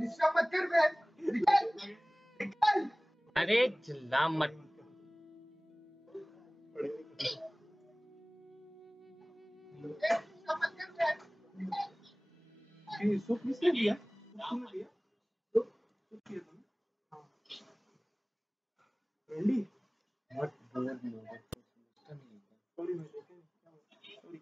Disturb मत कर बे। निकल। अरे चिल्ला मत। सूप किसने दिया? तूने दिया? सूप किया तूने? हाँ। रेडी? मत बोल मुझे। सॉरी मैं देखे नहीं। Sorry.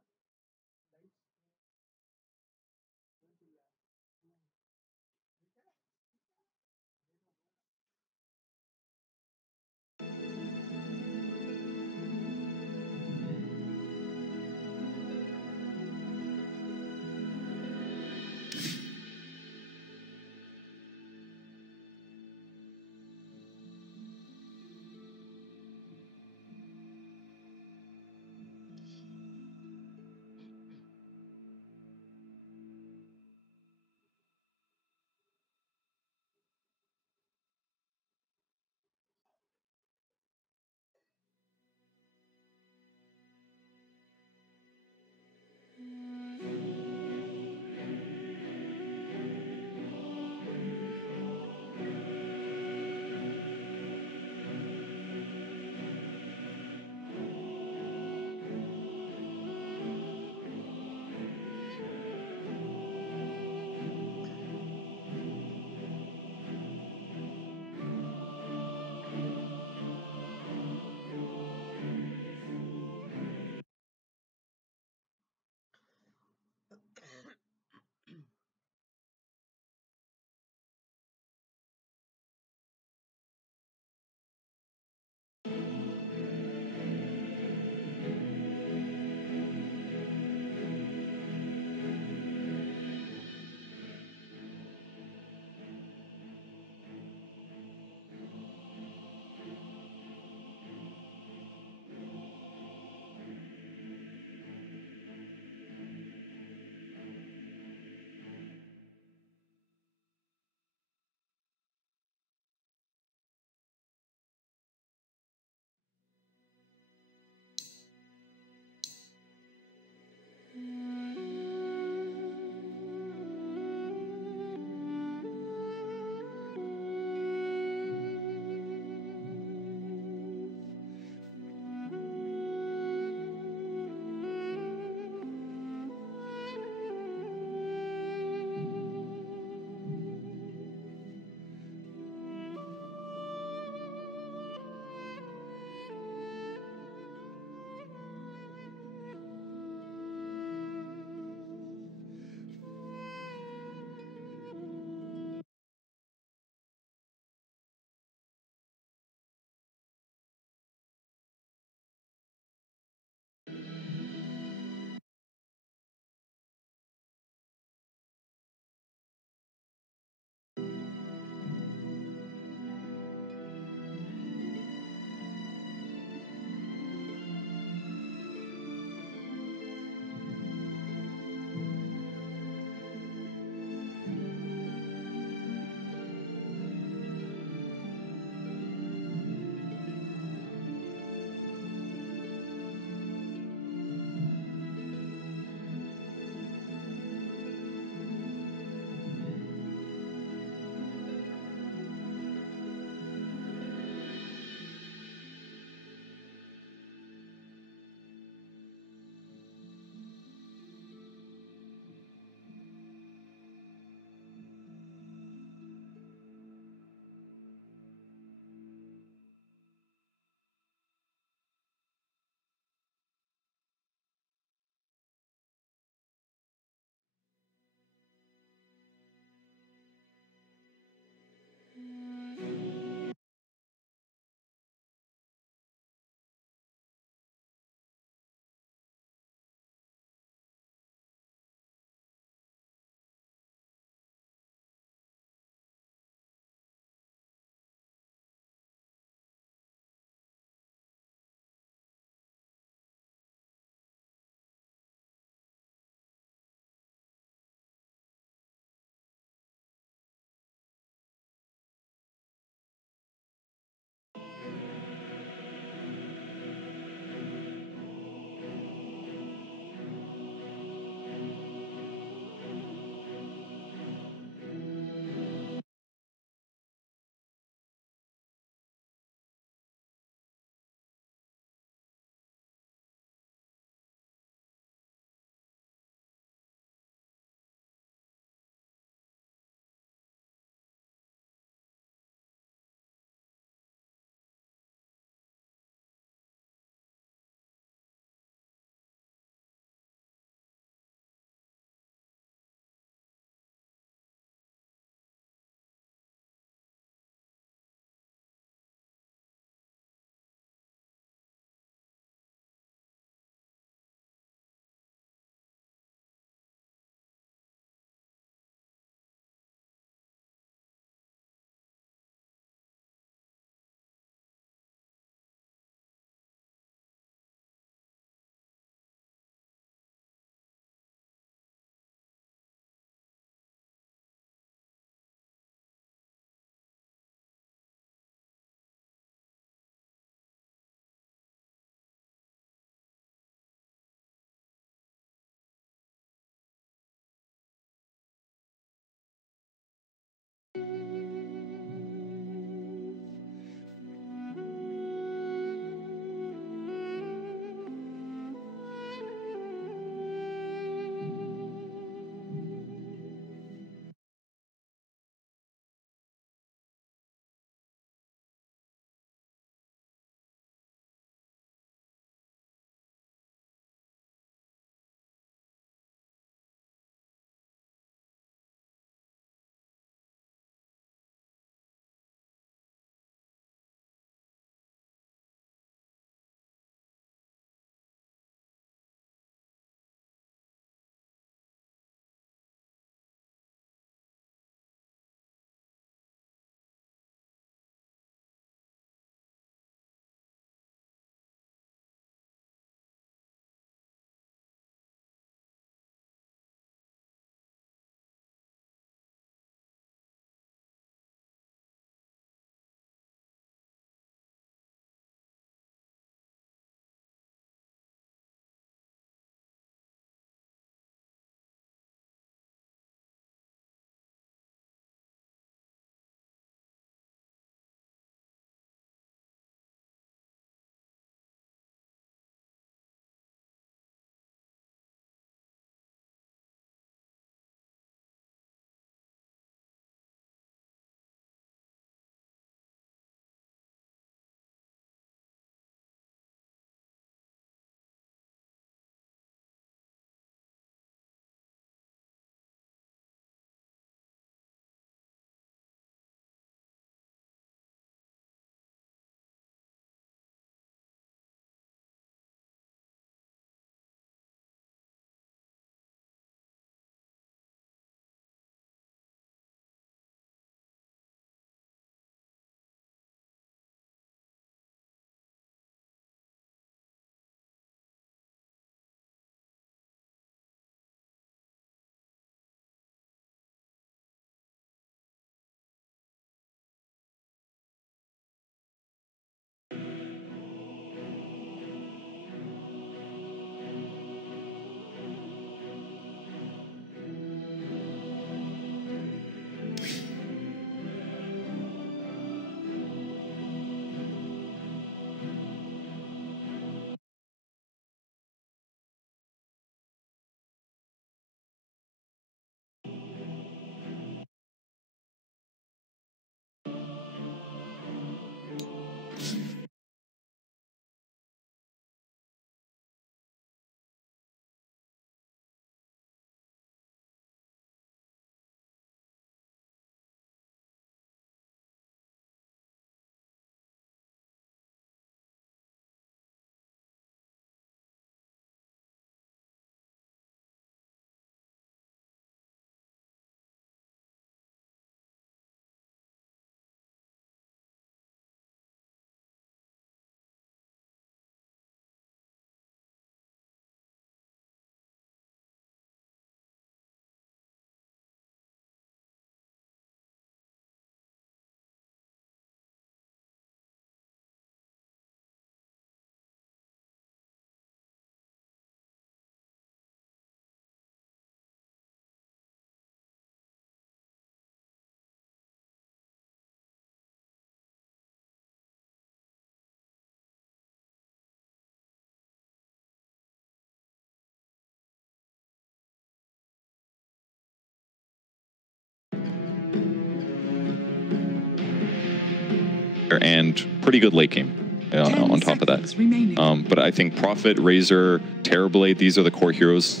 and pretty good late game on top of that. But I think Prophet, Razor, Terrorblade, these are the core heroes to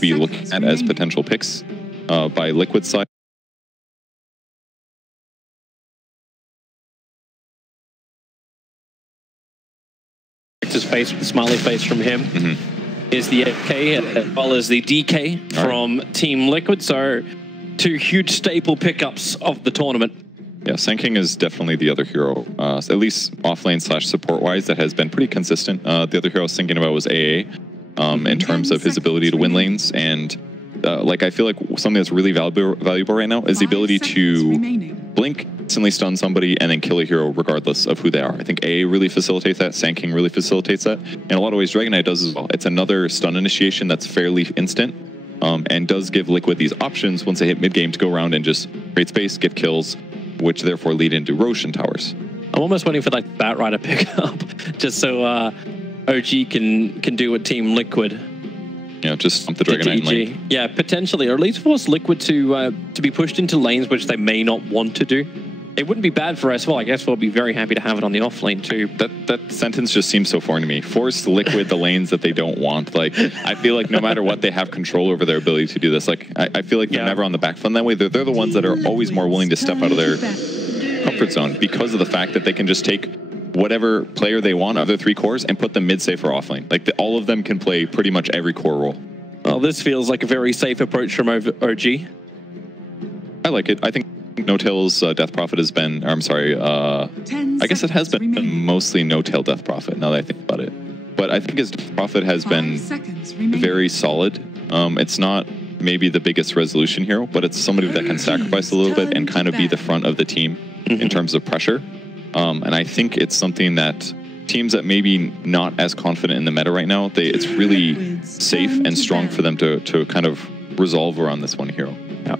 be looking at as potential picks by Liquid side. Face, the smiley face from him is the FK as well as the DK from Team Liquid. So 2 huge staple pickups of the tournament. Yeah, Sanking is definitely the other hero, at least offlane / support wise, that has been pretty consistent. The other hero I was thinking about was AA in terms of his ability to win lanes, and like I feel like something that's really valuable right now is the ability to blink, instantly stun somebody, and then kill a hero regardless of who they are. I think AA really facilitates that, Sanking really facilitates that. In a lot of ways, Dragon Knight does as well. It's another stun initiation that's fairly instant, and does give Liquid these options once they hit mid-game to go around and just create space, get kills, which therefore lead into Roshan towers. I'm almost waiting for like Batrider pickup, just so OG can do what Team Liquid. Yeah, just stomp the Dragon Knight in lane. Yeah, potentially, or at least force Liquid to be pushed into lanes which they may not want to do. It wouldn't be bad for S4. I guess we'll be very happy to have it on the off lane too. That sentence just seems so foreign to me. Force Liquid the lanes that they don't want. Like, I feel like no matter what, they have control over their ability to do this. Like, I feel like they're never on the back foot that way. They're the ones that are always more willing to step out of their comfort zone because of the fact that they can just take whatever player they want of their 3 cores and put them mid-safe or offlane. Like, all of them can play pretty much every core role. Well, this feels like a very safe approach from OG. I like it. I think No-Tail's Death Prophet has been, or I'm sorry, I guess it has been mostly No-Tail Death Prophet now that I think about it. But I think his Death Prophet has been very solid. It's not maybe the biggest resolution hero, but it's somebody that can sacrifice a little bit and kind of be the front of the team in terms of pressure. And I think it's something that teams that maybe not as confident in the meta right now, it's really safe and strong for them to kind of resolve around this one hero. Yeah.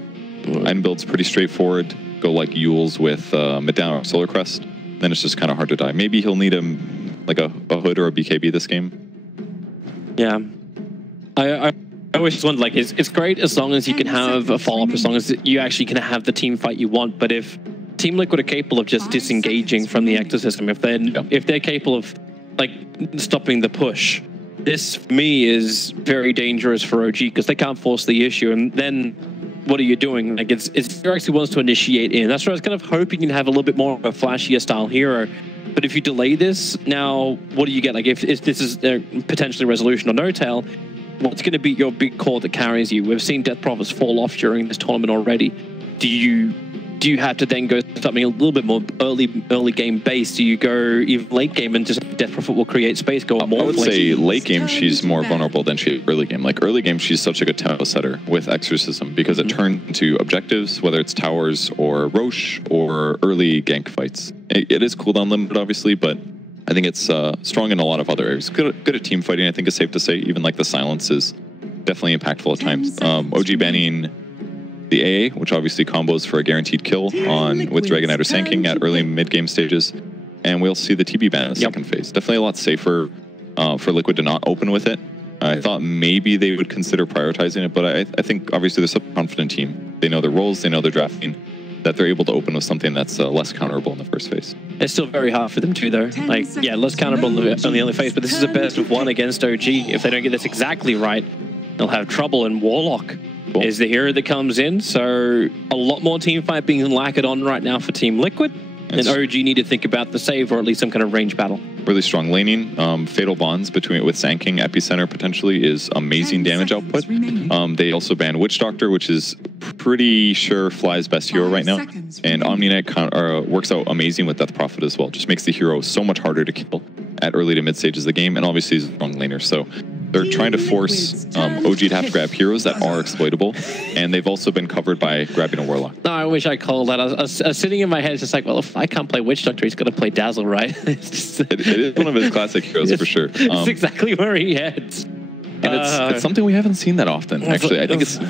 Item build's pretty straightforward. Go like Yules with Medana or Solar Crest. Then it's just kind of hard to die. Maybe he'll need like a Hood or a BKB this game. Yeah. I always just wonder, like, it's great as long as you can have a follow-up, as long as you actually can have the team fight you want. But if Team Liquid are capable of just disengaging from the ecosystem, if they're capable of like stopping the push, this for me is very dangerous for OG because they can't force the issue. And then what are you doing? Like it's actually wants to initiate in. That's why I was kind of hoping you can have a little bit more of a flashier style hero. But if you delay this, now what do you get? Like if this is potentially resolution or No-Tail, what's going to be your big core that carries you? We've seen Death Prophets fall off during this tournament already. Do you have to then go something a little bit more early game based? Do you go even late game and just Death Prophet will create space, go more? I would say late game she's more vulnerable than she early game. Like early game she's such a good tempo setter with Exorcism because it turns into objectives, whether it's towers or Roche or early gank fights. It is cooldown limited obviously, but I think it's strong in a lot of other areas. Good at team fighting, I think it's safe to say. Even like the silence is definitely impactful at times. OG banning the AA, which obviously combos for a guaranteed kill with Dragon Knight or Sanking at early mid-game stages. And we'll see the TB ban in the second phase. Definitely a lot safer for Liquid to not open with it. I thought maybe they would consider prioritizing it, but I think obviously they're such a confident team. They know their roles, they know their drafting, that they're able to open with something that's less counterable in the first phase. It's still very hard for them too, though. Like, yeah, less counterable on the early phase, but this is a best of 1 against OG. If they don't get this exactly right, they'll have trouble, and Warlock is the hero that comes in. So a lot more team fight being lacquered on right now for Team Liquid. And OG need to think about the save or at least some kind of range battle. Really strong laning. Fatal Bonds with Sanking Epicenter potentially is amazing damage output. They also ban Witch Doctor, which is pretty sure Fly's best hero right now. And OmniKnight works out amazing with Death Prophet as well. Just makes the hero so much harder to kill at early to mid stages of the game. And obviously he's a strong laner. So they're trying to force OG to have to grab heroes that are exploitable, and they've also been covered by grabbing a Warlock. No, I wish I called that. I was sitting in my head, it's just like, well, if I can't play Witch Doctor, he's got to play Dazzle, right? It is one of his classic heroes for sure. It's exactly where he heads. And it's something we haven't seen that often, actually. I think it's not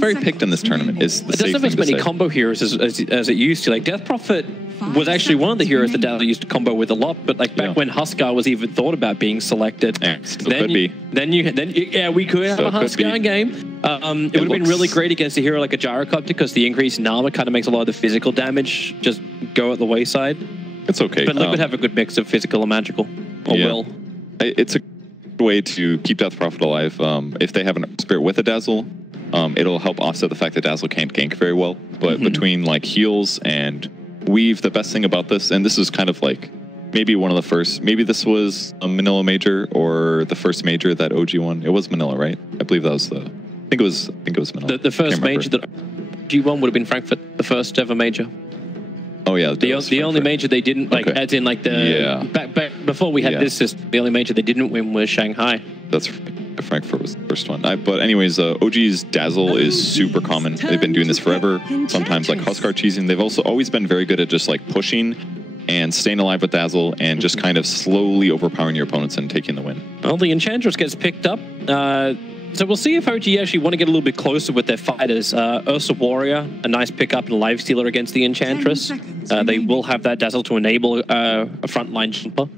very picked in this tournament. It doesn't have as many combo heroes as it used to. Like Death Prophet was actually one of the heroes that Dazzle used to combo with a lot, but like back when Huskar was even thought about being selected, then we could have a Huskar game. It would have been really great against a hero like a Gyrocopter because the increase in armor kind of makes a lot of the physical damage just go at the wayside. It's okay. But Liquid have a good mix of physical and magical. Or will. It's a way to keep Death Prophet alive. If they have an Spirit with a Dazzle, it'll help offset the fact that Dazzle can't gank very well. But between like heals and Weave, the best thing about this, and this is kind of like maybe one of the first, maybe this was a Manila Major or the first major that OG won. It was Manila, right? I believe that was I think it was Manila. The first major that OG won would have been Frankfurt, the first ever major. Oh yeah, the only major they didn't like, as in like the back before we had this system, the only major they didn't win was Shanghai. That's Frankfurt was the first one. But anyways, OG's Dazzle is super common. They've been doing this forever. Sometimes like Huskar cheesing. They've also always been very good at just like pushing and staying alive with Dazzle and just kind of slowly overpowering your opponents and taking the win. Well, the Enchantress gets picked up. So we'll see if OG actually want to get a little bit closer with their fighters. Ursa Warrior, a nice pickup and Lifestealer against the Enchantress. They will have that Dazzle to enable a frontline jumper.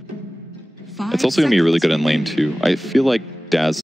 It's also going to be really good in lane too. I feel like Dazzle